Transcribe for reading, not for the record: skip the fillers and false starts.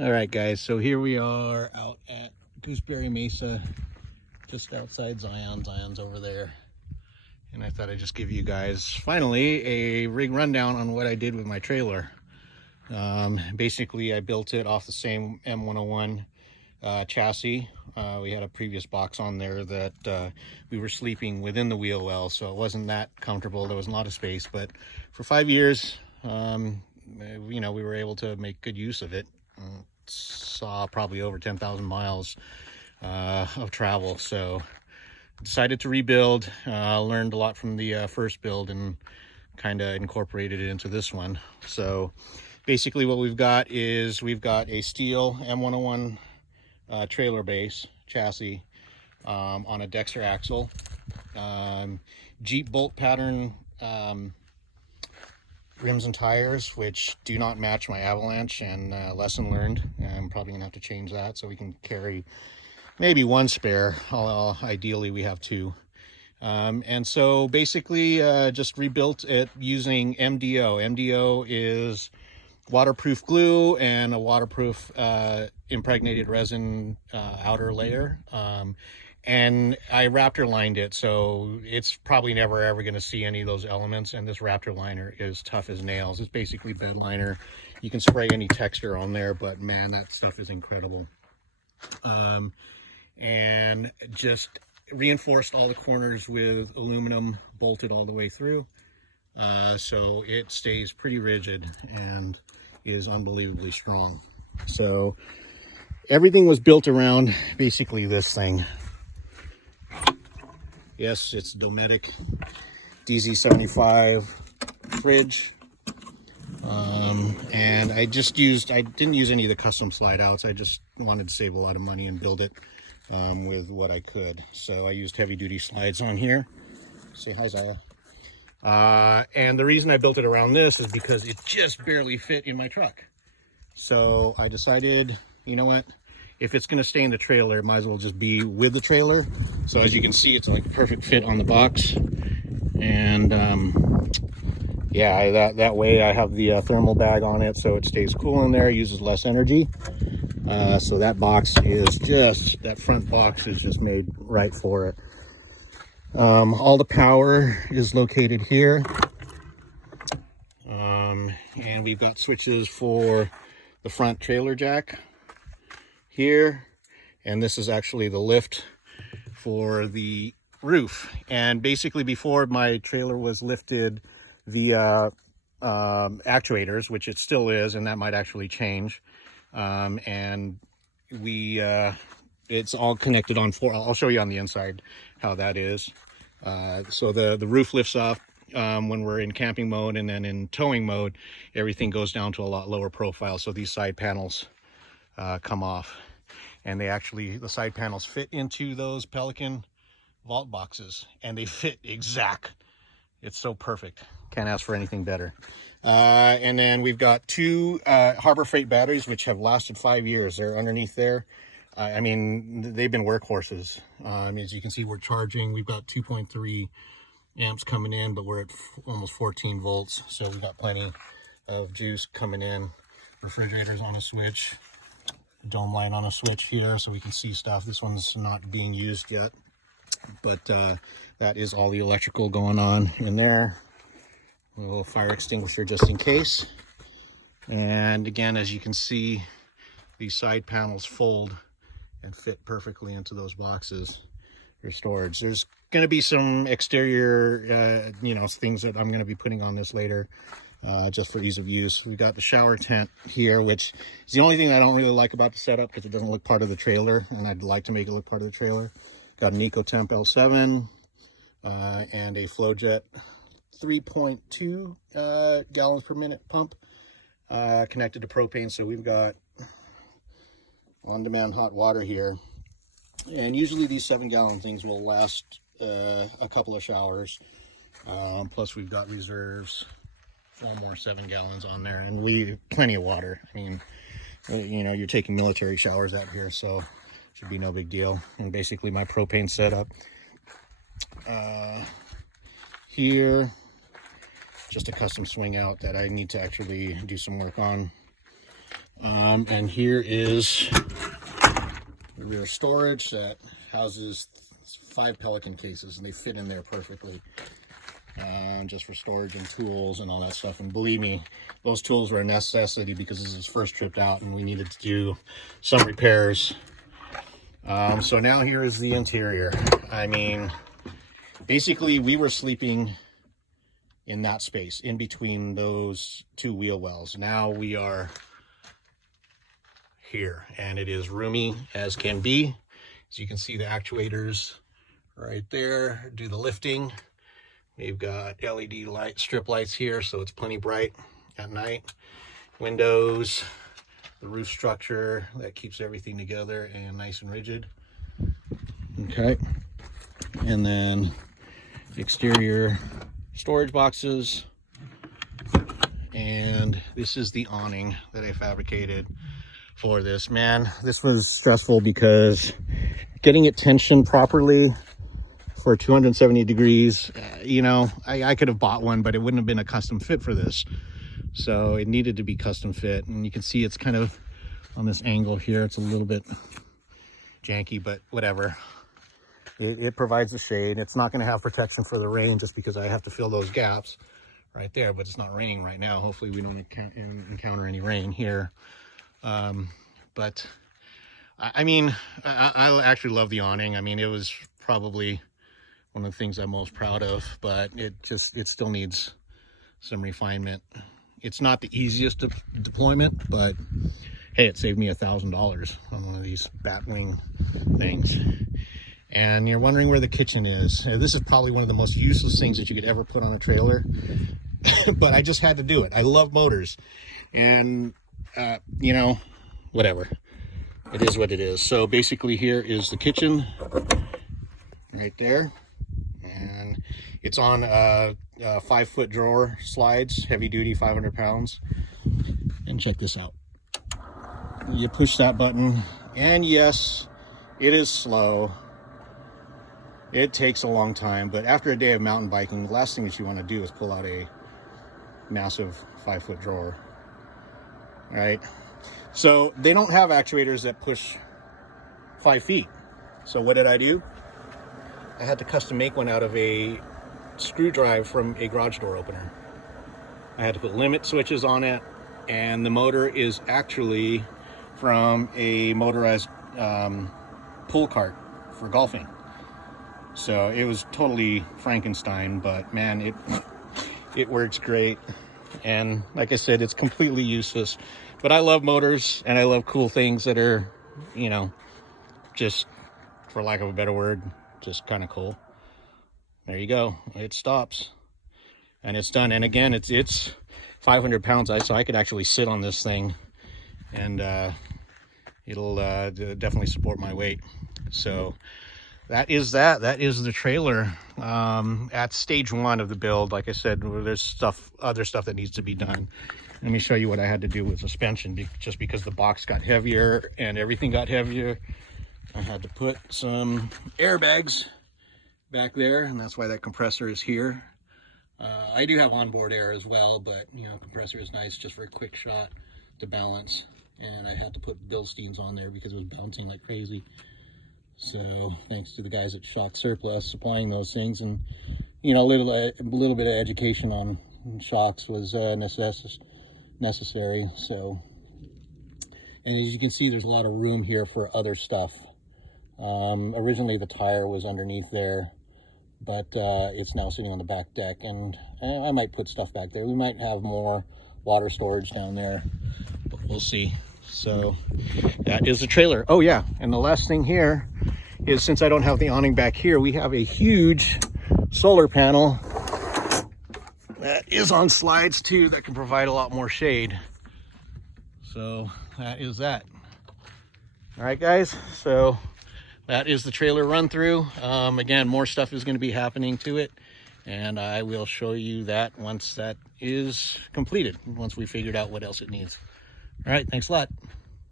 All right, guys, so here we are out at Gooseberry Mesa, just outside Zion. Zion's over there. And I thought I'd just give you guys, finally, a rig rundown on what I did with my trailer. Basically, I built it off the same M101 chassis. We had a previous box on there that we were sleeping within the wheel well, so it wasn't that comfortable. There was a lot of space, but for 5 years, we were able to make good use of it. Saw probably over 10,000 miles of travel, so decided to rebuild. Learned a lot from the first build and kind of incorporated it into this one. So basically what we've got is we've got a steel M101 trailer base chassis on a Dexter axle, Jeep bolt pattern rims and tires, which do not match my Avalanche, and lesson learned. I'm probably gonna have to change that so we can carry maybe one spare. Ideally we have two. And so basically just rebuilt it using MDO. MDO is waterproof glue and a waterproof impregnated resin outer layer. And I Raptor lined it, so it's probably never ever going to see any of those elements. And this Raptor liner is tough as nails. It's basically bed liner. You can spray any texture on there, but man, that stuff is incredible. And just reinforced all the corners with aluminum, bolted all the way through, so it stays pretty rigid and is unbelievably strong. So everything was built around basically this thing. Yes, it's Dometic DZ75 fridge. And I didn't use any of the custom slide outs. I just wanted to save a lot of money and build it with what I could. So I used heavy duty slides on here. Say hi, Zaya. And the reason I built it around this is because it just barely fit in my truck. So I decided, you know what? If it's going to stay in the trailer, it might as well just be with the trailer. So as you can see, it's like a perfect fit on the box. And yeah, that way I have the thermal bag on it, so it stays cool in there, uses less energy. So that box is just, that front box is just made right for it. All the power is located here. And we've got switches for the front trailer jack here. And this is actually the lift for the roof. And basically before my trailer was lifted via actuators, which it still is, and that might actually change. And it's all connected on four. I'll show you on the inside how that is. So the roof lifts off when we're in camping mode, and then in towing mode, everything goes down to a lot lower profile. So these side panels come off, and the side panels fit into those Pelican vault boxes, and they fit exact. It's so perfect. Can't ask for anything better. And then we've got two Harbor Freight batteries, which have lasted 5 years. They're underneath there. I mean, they've been workhorses. As you can see, we're charging. We've got 2.3 amps coming in, but we're at almost 14 volts. So we've got plenty of juice coming in. Refrigerators on a switch. Dome light on a switch here so we can see stuff. This one's not being used yet, but that is all the electrical going on in there. A little fire extinguisher just in case. And again, as you can see, these side panels fold and fit perfectly into those boxes for storage. There's going to be some exterior things that I'm going to be putting on this later, just for ease of use. We've got the shower tent here, which is the only thing I don't really like about the setup, because it doesn't look part of the trailer, and I'd like to make it look part of the trailer. Got an EcoTemp L7 and a FlowJet 3.2 gallons per minute pump connected to propane. So we've got on-demand hot water here, and usually these 7-gallon things will last a couple of showers. Plus we've got reserves, 4 more 7 gallons on there, and we plenty of water. I mean, you're taking military showers out here, so should be no big deal. And basically my propane setup here, just a custom swing out that I need to actually do some work on. And here is the rear storage that houses 5 Pelican cases, and they fit in there perfectly, just for storage and tools and all that stuff. And believe me, those tools were a necessity because this is his first trip out and we needed to do some repairs. So now here is the interior. I mean, basically we were sleeping in that space in between those 2 wheel wells. Now we are here, and it is roomy as can be. As you can see, the actuators right there do the lifting. We've got LED light strip lights here, so it's plenty bright at night. Windows, the roof structure that keeps everything together and nice and rigid. Okay, and then exterior storage boxes, and this is the awning that I fabricated for this. Man, this was stressful because getting it tensioned properly for 270 degrees, you know, I could have bought one, but it wouldn't have been a custom fit for this. So it needed to be custom fit, and you can see it's kind of on this angle here. It's a little bit janky, but whatever. It provides the shade. It's not going to have protection for the rain just because I have to fill those gaps right there, but it's not raining right now. Hopefully we don't encounter any rain here. But I mean, I actually love the awning. I mean, it was probably one of the things I'm most proud of, but it still needs some refinement. It's not the easiest deployment, but hey, it saved me $1,000 on one of these Batwing things. And you're wondering where the kitchen is. This is probably one of the most useless things that you could ever put on a trailer, but I just had to do it. I love motors, and you know, whatever. It is what it is. So basically here is the kitchen right there, and it's on 5-foot drawer slides, heavy duty, 500 pounds. And check this out. You push that button, and yes, it is slow. It takes a long time, but after a day of mountain biking, the last thing that you want to do is pull out a massive 5-foot drawer, right? So they don't have actuators that push 5 feet. So what did I do? I had to custom make one out of a screw drive from a garage door opener. I had to put limit switches on it, and the motor is actually from a motorized pull cart for golfing. So it was totally Frankenstein, but man, it works great. And like I said, it's completely useless, but I love motors and I love cool things that are, you know, just, for lack of a better word, just kind of cool. There you go. It stops and it's done. And again, it's 500 pounds, so I could actually sit on this thing, and it'll definitely support my weight. So that is the trailer at stage 1 of the build. Like I said, there's other stuff that needs to be done. Let me show you what I had to do with suspension. Just because the box got heavier and everything got heavier, I had to put some airbags back there, and that's why that compressor is here. I do have onboard air as well, but you know, compressor is nice just for a quick shot to balance. And I had to put Bilsteins on there because it was bouncing like crazy. So thanks to the guys at Shock Surplus supplying those things, and you know, a little bit of education on shocks was necessary. So, and as you can see, there's a lot of room here for other stuff. Originally the tire was underneath there, but it's now sitting on the back deck, and I might put stuff back there. We might have more water storage down there, but we'll see. So that is the trailer. Oh yeah, and the last thing here is, since I don't have the awning back here, we have a huge solar panel that is on slides too, that can provide a lot more shade. So that is that. All right guys, so that is the trailer run through. Again, more stuff is going to be happening to it, and I will show you that once that is completed, once we figured out what else it needs. All right, thanks a lot.